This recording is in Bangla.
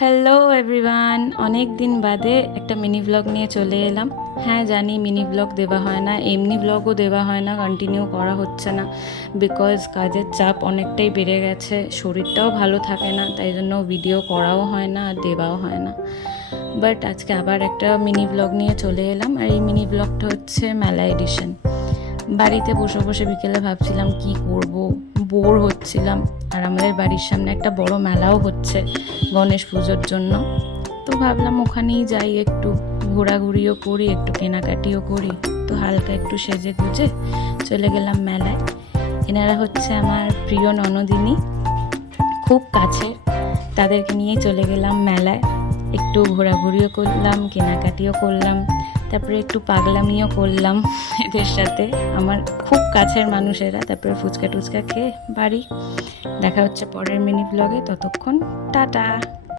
হ্যালো এভরিওয়ান, অনেক দিন বাদে একটা মিনি ব্লগ নিয়ে চলে এলাম। হ্যাঁ জানি মিনি ব্লগ দেওয়া হয় না, এমনি ব্লগও দেওয়া হয় না, কন্টিনিউ করা হচ্ছে না বিকজ কাজের চাপ অনেকটাই বেড়ে গেছে, শরীরটাও ভালো থাকে না, তাই জন্য ভিডিও করাও হয় না আর দেওয়াও হয় না। বাট আজকে আবার একটা মিনি ব্লগ নিয়ে চলে এলাম, আর এই মিনি ব্লগটা হচ্ছে মেলা এডিশন। বাড়িতে বসে বসে বিকেলে ভাবছিলাম কি করব, বোর হচ্ছিলাম। আর আমাদের বাড়ির সামনে একটা বড় মেলাও হচ্ছে গণেশ পুজোর জন্য, তো ভাবলাম ওখানেই যাই, একটু ঘোরাঘুরিও করি, একটু কেনাকাটিও করি। তো হালকা একটু সেজে গুজে চলে গেলাম মেলায়। এনারা হচ্ছে আমার প্রিয় ননদিনী, খুব কাছের, তাদেরকে নিয়ে চলে গেলাম মেলায়। একটু ঘোরাঘুরিও করলাম, কেনাকাটিও করলাম, তারপরে একটু পাগলামিও করলাম এদের সাথে, আমার খুব কাছের মানুষেরা। তারপরে ফুচকা টুচকা খেয়ে বাড়ি। দেখা হচ্ছে পরের মিনি ব্লগে, ততক্ষণ টাটা।